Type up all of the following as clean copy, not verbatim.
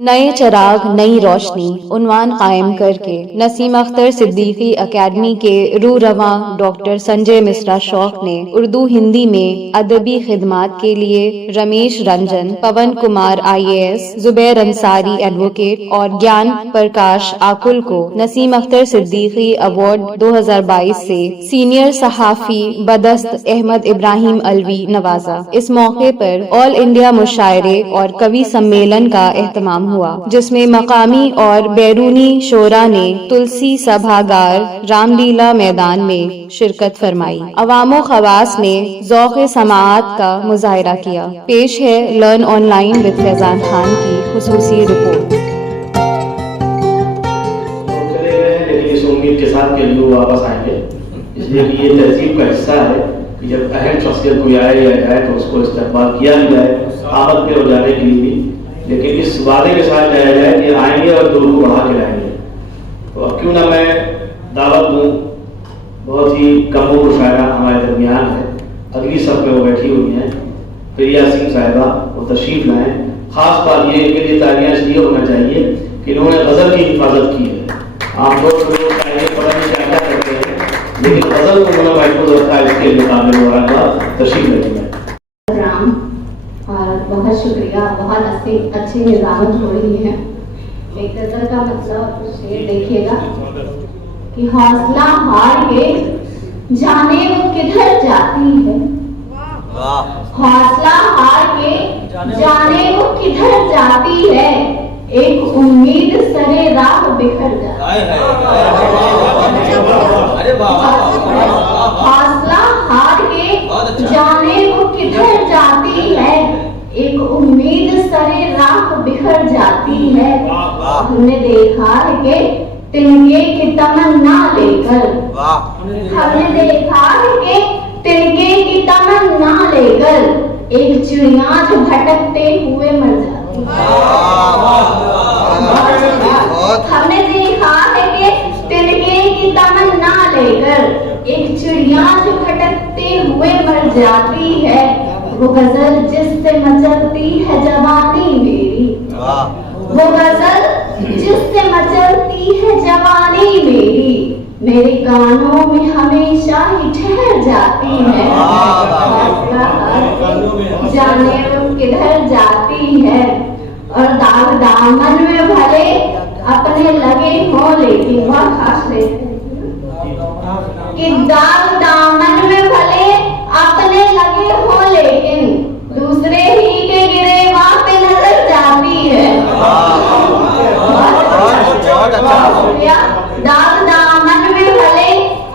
नए चिराग नई रोशनी उन्वान कायम करके नसीम अख्तर सिद्दीकी अकेडमी के रूरवां डॉक्टर संजय मिश्रा शौक ने उर्दू हिंदी में अदबी खिदमात के लिए रमेश रंजन, पवन कुमार IAS, जुबैर अंसारी एडवोकेट और ज्ञान प्रकाश आकुल को नसीम अख्तर सिद्दीकी अवार्ड 2022 से सीनियर सहाफी बदस्त अहमद इब्राहिम अलवी नवाजा। इस मौके पर ऑल इंडिया मुशायरे और कवि सम्मेलन का एहतमाम हुआ, जिसमें मकामी और बैरूनी शोरा ने तुलसी सभागार रामलीला मैदान में शिरकत फरमाई। अवामो खवास ने ज़ौक़ समाअत का मुजाहिरा किया। पेश है learn online with Faizan Khan की खुसूसी रिपोर्ट। इस उम्मीद के साथ के लिए वापस आएंगे, इसलिए कि ये तहजीब का हिस्सा है कि जब अहम शख्सियत कोई आए या जाए तो उसको इस्तेमाल किया जाए, आमद पे हो जाने के लिए भी, लेकिन इस वादे के साथ जाया जाए कि आएंगे और दूर को बढ़ा के लाएंगे। तो अब क्यों ना मैं दावत दूँ, बहुत ही कम उम्र शायरा हमारे दरमियान है, अगली सब में वो बैठी हुई हैं, प्रिया सिंह साहिबा, वो तशरीफ लाएँ। खास बात ये इनके लिए तालियां इसलिए होना चाहिए कि इन्होंने गज़ल की हिफाजत की है। आप लोग पता नहीं क्या क्या करते हैं, लेकिन गज़ल को उन्होंने महफूज रखा है, इसके मुकाबले में तशरीफ लगेगा। और बहुत शुक्रिया, बहुत अच्छी निजामत हो रही है। एक गज़ल का मतलब शेर देखिएगा कि हौसला हार के जाने वो किधर जाती है, हौसला हार के जाने वो किधर जाती है, एक उम्मीद सरे राह बिखर जाती है। हौसला हार के जाने वो किधर जाती है, एक उम्मीद सरे राह बिखर जाती है। हमने देखा है कि तिनके की तमन्ना लेकर, हमने देखा है कि तिनके की तमन्ना लेकर एक चिड़िया जो भटकते हुए मर जाती है। हमने देखा है कि तिनके की तमन्ना लेकर एक चिड़िया जो भटकते हुए मर जाती है। वो गजल जिससे मचलती है जवानी मेरी, वो गजल जिससे मचलती है जवानी मेरी, मेरे कानों में हमेशा ही ठहर जाती है। जाने वो किधर जाती है, और दाग दामन में भले अपने लगे हो, लेकिन वह खास कि दाग दामन में भले अपने लगे हो, लेकिन दूसरे ही के गिरे वहां पे नजर जाती है। दाग दामन में भले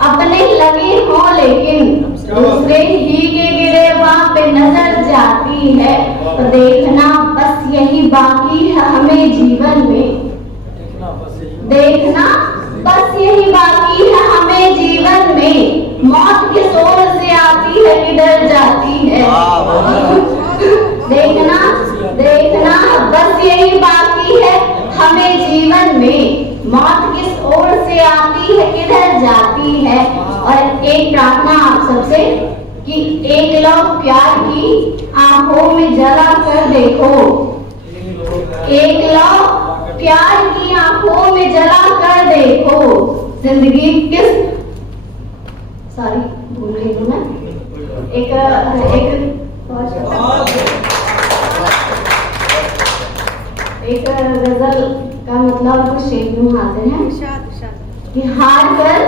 अपने लगे हो, लेकिन दूसरे ही के गिरे वहां पे नजर जाती है। तो देखना बस यही बाकी है हमें जीवन में, देखना बस यही बाकी है हमें जीवन में, मौत किस ओर से आती है किधर जाती है। देखना देखना बस यही बाकी है हमें जीवन में, मौत किस ओर से आती है किधर जाती है। और एक प्रार्थना आप सबसे कि एक लव प्यार की आंखों में जला कर देखो, एक लव प्यार की आंखों में जला कर देखो, जिंदगी किस सॉरी भूल गई हूँ मैं। एक गजल का मतलब कुछ शेर यूं हाजिर है कि हार कर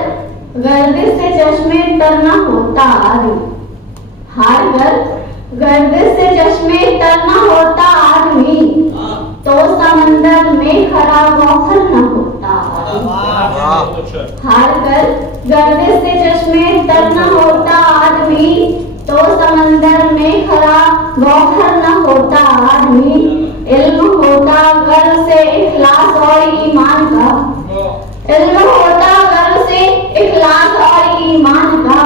गर्दिश से चश्मे तरना होता आदमी, हार कर गर्दिश से चश्मे तरना होता आदमी, तो समंदर में खड़ा गौहर न होता। हार कर गर्दिश से चश्मे तरना होता आदमी, तो समंदर में खड़ा गौहर न होता आदमी। इल्म होता गर्व से इखलास और ईमान का, इल्म होता गर्व से इखलास और ईमान का,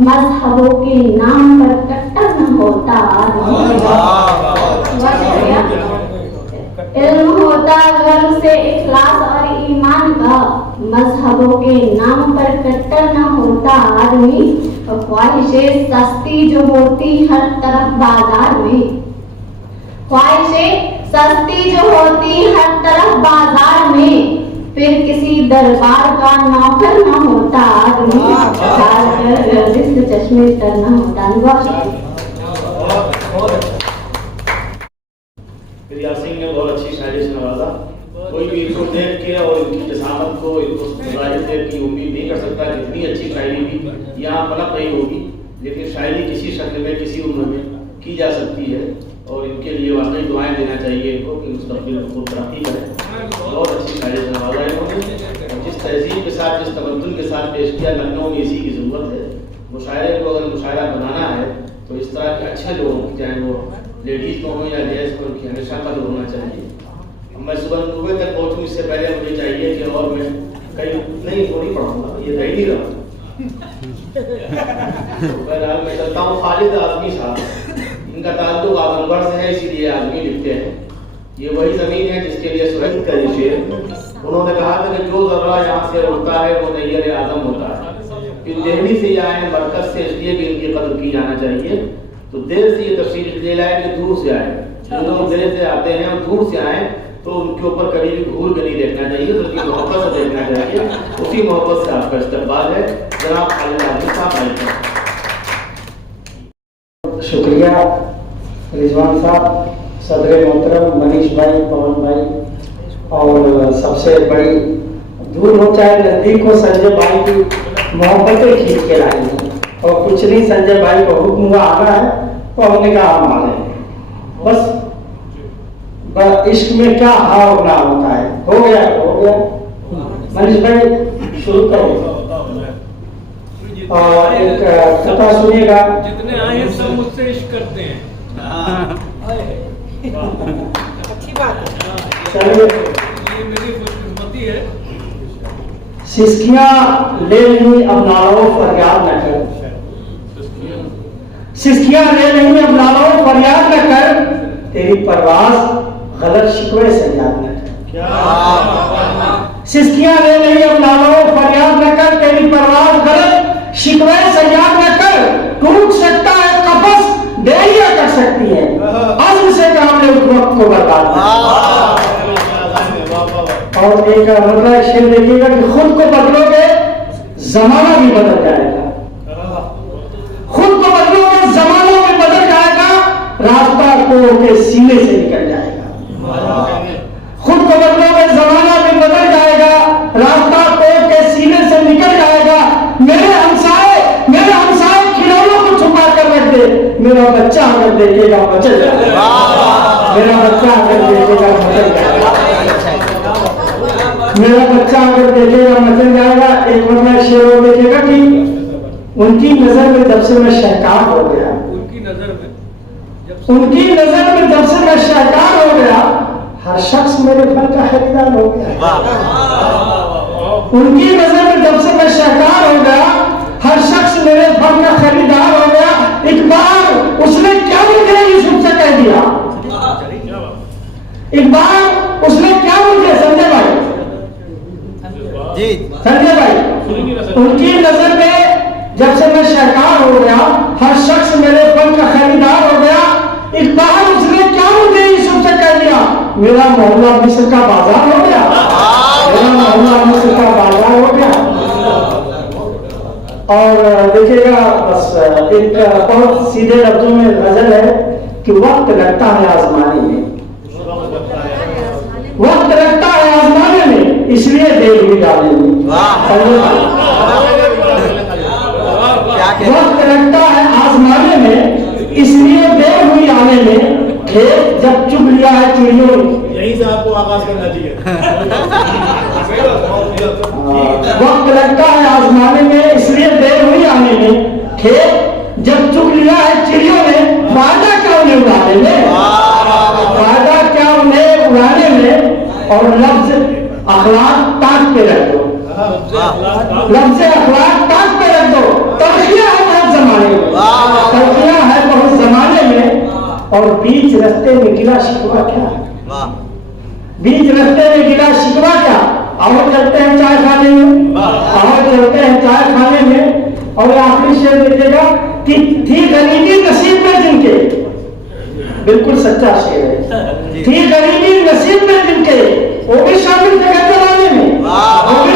मजहबों के नाम पर कट्टर न होता आदमी। इल्म होता गर्व से इखलास और ईमान का, मजहबों के नाम पर कट्टर न होता आदमी। ख्वाहिशें सस्ती जो होती हर तरफ बाजार में, ख्वाहिशें सस्ती जो होती हर दरबार का नौकर न होता आदमी, खाकर गर्दिश चश्मे तर न होता। प्रिया सिंह ने बहुत अच्छी शायरी से नवाजा। कोई भी इनको देख के और इनकी जसामत को, इनको जाहिर देख की उम्मीद नहीं कर सकता जितनी अच्छी शायरी भी यहाँ पनप रही होगी, लेकिन शायरी किसी शक्ल में किसी उम्र में की जा सकती है और इनके लिए वाकई दुआएं देना चाहिए इनको कि मुस्तकबिल में खूब तरक्की करें। बहुत अच्छी शायरी से नवाजा इन्होंने। जिस तहजीब के साथ, जिस तमद्दुन के साथ पेश किया, लखनऊ में इसी की ज़रूरत है। मुशायरे को अगर मुशायरा बनाना है तो इस तरह के अच्छे लोगों की, चाहे वो लेडीज़ को हो या जेंट्स को, उनकी हमेशा कदर होना चाहिए। मैं सुबह 9 तक पहुँचूँ, इससे पहले मुझे चाहिए कि और मैं कहीं नहीं थोड़ी पढ़ूँगा, ये रह नहीं रहा। बहरहाल मैं चलता हूँ। खालिद आज़मी साहब, इनका ताल्लुक आजमगढ़ से है, इसीलिए आज़मी लिखते हैं। ये वही ज़मीन है जिसके लिए सुहैल का ये शेर, उन्होंने कहा था कि जो ज़र्रा यहाँ से उड़ता है वो नैयर आज़म होता है। फिर दिल्ली से आए मरकज़ से, इसलिए भी इनकी कदर की जाना चाहिए। तो देर से ये तफसील ले लाए कि दूर से आए। जो लोग देर से आते हैं और दूर से आए तो उनके ऊपर कभी भी घूर के नहीं देखना चाहिए, बल्कि मोहब्बत से देखना चाहिए। उसी मोहब्बत से आपका इस्तकबाल है। जनाब खालिद आज़मी साहब आए। शुक्रिया रिजवान साहब, सदर मोहतरम मनीष भाई, पवन भाई, और सबसे बड़ी दूर हो चाहे नज़दीक हो, संजय भाई की मोहब्बतें खींच के लाई हैं। और कुछ नहीं, संजय भाई को हुक्म हुआ आना है तो हमने कहा हम आ रहे हैं। बस इश्क में क्या हाव ना होता है। हो गया हो गया। मनीष भाई शुरू करो और एक कथा सुनिएगा। जितने आए हैं सब मुझसे इश्क करते हैं। अच्छी बात है। चलिए, ये मेरी खुशकिस्मती है। सिसकियां ले ली अब नालों फरियाद न कर, सिसकियां ले ली अब नालों फरियाद न कर, तेरी परवाज गलत शिकवे से याद न कर। सिसकियां ले ली अब नालों फरियाद न कर, तेरी परवाज गलत शिकवे से याद न कर। टूट सकता है कफस, देरियां कर सकती है, अज़्म से काम ले उस वक्त को बर्बाद। और एक मतलब शेर देखिएगा कि खुद को बदलोगे जमाना भी बदल जाएगा, खुद को बदलोगे जमाना भी बदल जाएगा, रास्ता को के सीने से निकल जाएगा। खुद को बदलोगे जमाना भी बदल जाएगा, रास्ता को के सीने से निकल जाएगा। मेरे हमसाए खिलौनों को छुपा कर रख दे, मेरा बच्चा अगर देखेगा बचल जाएगा, मेरा बच्चा अगर देखेगा बचल जाएगा, मेरा बच्चा अगर देखेगा मचल जाएगा। एक मतलब शेर वो देखेगा कि उनकी नजर में जब से मैं शहकार हो गया, उनकी नजर में जब से मैं शहकार हो गया, हर शख्स मेरे फन का खरीदार हो गया। उनकी नजर में जब से मैं शहकार हो गया, हर शख्स मेरे फन का खरीदार हो गया। एक बार उसने क्या मुझे यूसुफ से कह दिया, एक बार उसने क्या मुझे, संजय भाई, उनकी नजर में जब से मैं शहकार हो गया, हर शख्स मेरे फन का खरीदार हो गया। एक बार उसने क्या मुझे यूसुफ से कह दिया, मेरा मोहल्ला मिस्र का बाजार हो गया, मेरा मोहल्ला मिस्र का बाजार हो गया। और देखिएगा बस एक बहुत सीधे लफ्जों में गजल है कि वक्त लगता है आजमाने में, वक्त लगता है आजमाने में, इसलिए देर हुई डालने में। वक्त लगता है आजमाने में, इसलिए देर हुई आने में। खेत जब चुग लिया है चिड़ियों ने, यहीं से आपको आगाज करना चाहिए। वक्त लगता है आजमाने में, इसलिए देर हुई आने में। खेत जब चुग लिया है चिड़ियों ने, फायदा क्या उन्हें उड़ाने में, फायदा क्या उन्हें उड़ाने में। और लफ्ज अखलाक ताक पे रख दो, लफ्ज अखलाक ताक पे रख दो। तलखियां है बहुत जमाने में, तलखियां है बहुत जमाने में। और बीच रास्ते में गिला शिकवा क्या, बीच रास्ते में गिला शिकवा क्या। और चलते हैं चाय खाने में, और चलते हैं चाय खाने में। और आखिरी शेर देखिएगा कि थी गरीबी नसीब में जिनके, बिल्कुल सच्चा शेर है, थी गरीबी नसीब में जिनके, वो भी शामिल थे घर बनाने में, वो भी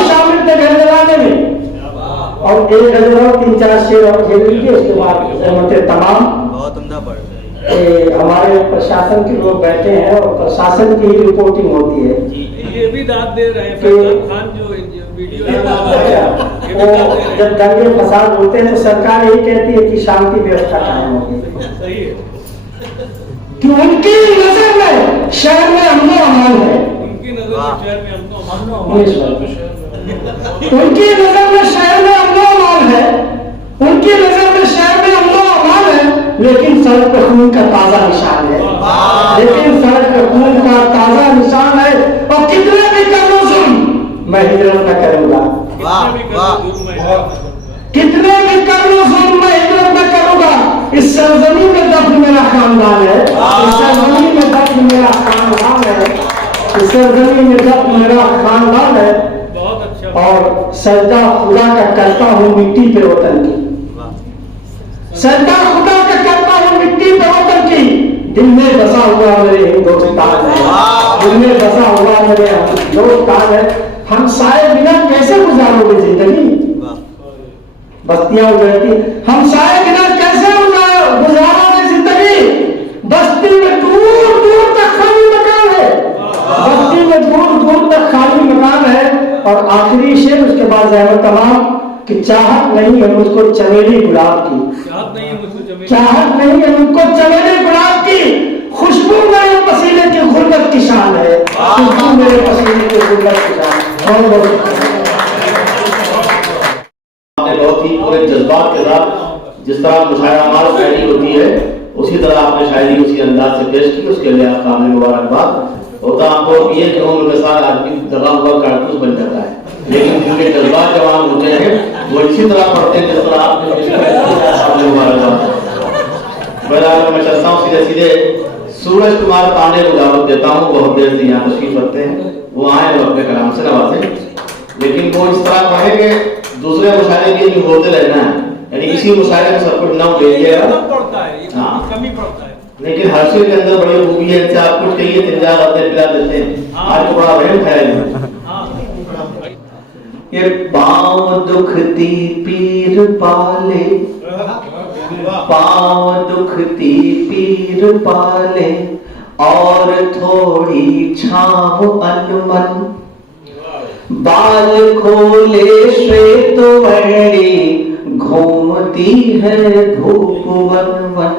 एक गजल और 3-4 शेर और खेल लीजिए, उसके बाद मतलब तमाम बहुत उम्दा पढ़ हमारे प्रशासन के लोग बैठे हैं और प्रशासन की ही रिपोर्टिंग होती है। ये भी दाद दे रहे हैं फैजान खान जो वीडियो है, ये भी दाद दे रहे हैं। जब दंगे फसाद होते हैं तो सरकार यही कहती है कि शांति व्यवस्था कायम होगी, सही है। कि उनकी नजर में शहर में अमन अमान है, उनकी नजर में शहर में अमन उनकी नजर में शहर में अमन अमान है, उनकी नजर में शहर में अमन अमान है, लेकिन सड़क पर खून का ताजा निशान है, लेकिन सड़क पर खून का ताजा निशान है। और कितने भी करो जुल्म मैं हिजरत न करूंगा, कितने भी करो जुल्म मैं हिजरत न करूंगा। इस सरजमीन में दफन मेरा खानदान है, इस सरजमीन में दफन मेरा खानदान है, इस सरजमीन में दफन मेरा खानदान है। बहुत अच्छा। और सजदा खुदा का करता हूँ मिट्टी पे वतन की, सजदा खुदा का करता हूँ मिट्टी पे वतन की। दिल में बसा हुआ मेरे हिंदुस्तान है, दिल में बसा हुआ मेरे हिंदुस्तान है। हम साए बिना कैसे गुजारोगे जिंदगी, बस्तियां उजड़ती, हम साए बिना कैसे गुजारोगे जिंदगी। बस्ती में दूर दूर तक खाली मकान है, बस्ती में दूर दूर तक खाली मकान है। और आखिरी शेर उसके बाद ज़हमत तमाम कि चाहत नहीं है मुझको चमेली गुलाब की, चाहत नहीं है मुझको चमेली, चाहत नहीं है मुझको चमेली गुलाब की। खुशबू मेरे पसीने की गुर्बत की शान है, खुशबू मेरे पसीने की गुर्बत की शान। बहुत बहुत आपने बहुत ही पूरे जज्बात के साथ जिस तरह मुशायरा शायरी होती है उसी तरह आपने शायरी उसी अंदाज से पेश की, उसके लिए आपका हमें मुबारकबाद। होता आपको ये कि उम्र के साथ आदमी दबा हुआ कारतूस बन जाता है, लेकिन जिनके जज्बात जवान होते हैं वो इसी तरह पढ़ते हैं जिस तरह आपने पेश किया। मुबारकबाद। बराबर मैं चलता हूँ सीधे सीधे सूरज कुमार पांडे को दावत देता हूँ, बहुत देर से यहाँ तशरीफ रखते हैं, वो आए और अपने कलाम से नवाजे, लेकिन वो इस तरह पढ़े कि दूसरे मुशायरे के लिए होते रहना है, यानी इसी मुशायरे में सब कुछ नाम ले लिया पड़ता है, कमी पड़ता है। लेकिन हर चीज के अंदर बड़ी खूबी है, जैसे आप कुछ कहिए 3 4 अपने पिला देते हैं। आज तो बड़ा वहम फैल गया। ये पाँव दुखती पीर पाले, पाँव दुखती पीर पाले, और थोड़ी छाव अनमन, बाल खोले श्वेत वर्णी, घूमती है धूप वन वन।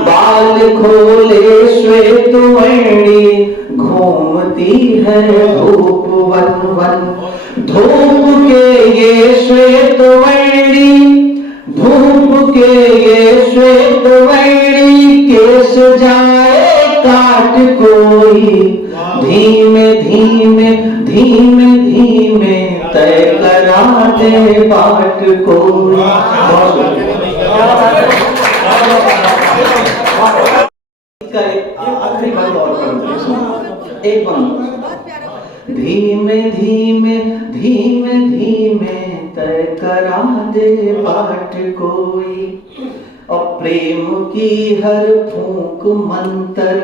बाल खोले श्वेत वर्णी, घूमती है धूप वन वन। धूप के ये श्वेत वर्णी, धूप के ये श्वेत वर्णी, केस जाए काट कोई, धीमे धीमे धीमे धीमे तय करा दे बाट को। एक धीमे धीमे धीमे धीमे तय करा दे बाट कोई। और प्रेम की हर फूंक मंतर,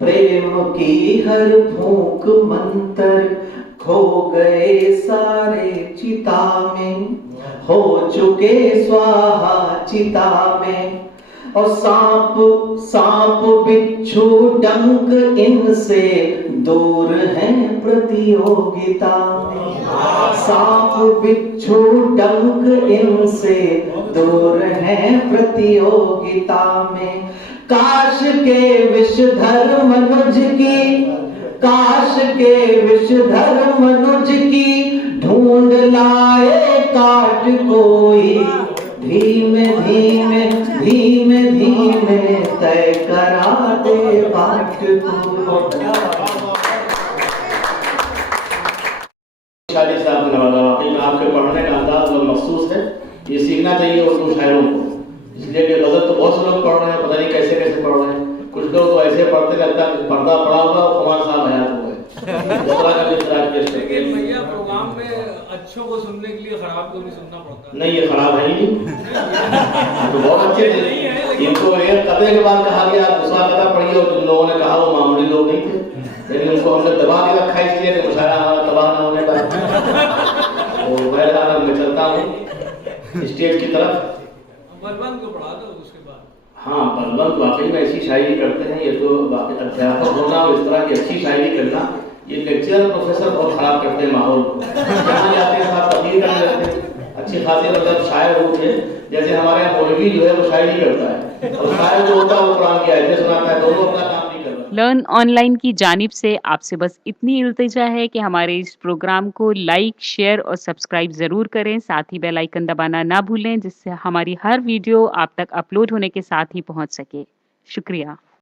प्रेम की हर फूंक मंतर, खो गए सारे चिता में, हो चुके स्वाहा चिता में। और सांप सांप बिच्छू डंक इनसे दूर है प्रतियोगिता में, सांप बिच्छू डंक इनसे दूर है प्रतियोगिता में। काश के विषधर मनुज की, काश के विषधर मनुज की, ढूंढ लाए काट कोई। धीमे धीमे धीमे धीमे तय करा दे बाट को। शादी से आपने नवाजा, वाकई में आपके पढ़ने का अंदाज बहुत मखसूस है, ये सीखना चाहिए उर्दू शायरों को। इसलिए कि गजल तो बहुत से लोग पढ़ रहे हैं, पता नहीं कैसे कैसे पढ़ रहे हैं। कुछ लोग तो ऐसे पढ़ते लगता है पर्दा पड़ा हुआ और कुमार साहब हयात हो गए। लेकिन भैया प्रोग्राम में अच्छों को सुनने के लिए खराब को भी सुनना पड़ता है। नहीं, ये खराब है ही तो बहुत अच्छे थे। इनको एक कदे के बाद कहा गया दूसरा कदा पढ़िए, और जिन लोगों ने कहा वो मामूली लोग नहीं थे, लेकिन उनको हमने दबा के रखा इसलिए कि मुशायरा हमारा तबाह न होने पाए। तो मैं चलता हूँ स्टेज की तरफ। बलवंत को पढ़ा दो उसके बाद। हाँ, बलवंत वाकई में ऐसी शायरी करते हैं, ये तो वाकई अध्यापक होना और इस तरह की अच्छी शायरी करना, ये लेक्चर प्रोफेसर बहुत खराब करते हैं माहौल को। जहाँ जाते हैं साहब तकलीफ करने लगते हैं, अच्छे खासे मतलब शायर होते हैं, जैसे हमारे यहाँ मौलवी जो है वो शायरी करता है और शायर जो होता है वो कुरान की आयतें सुनाता है, दोनों अपना काम नहीं कर रहा। लर्न ऑनलाइन की जानिब से आपसे बस इतनी इल्तिजा है कि हमारे इस प्रोग्राम को लाइक, शेयर और सब्सक्राइब जरूर करें। साथ ही बेल आइकन दबाना ना भूलें, जिससे हमारी हर वीडियो आप तक अपलोड होने के साथ ही पहुंच सके। शुक्रिया।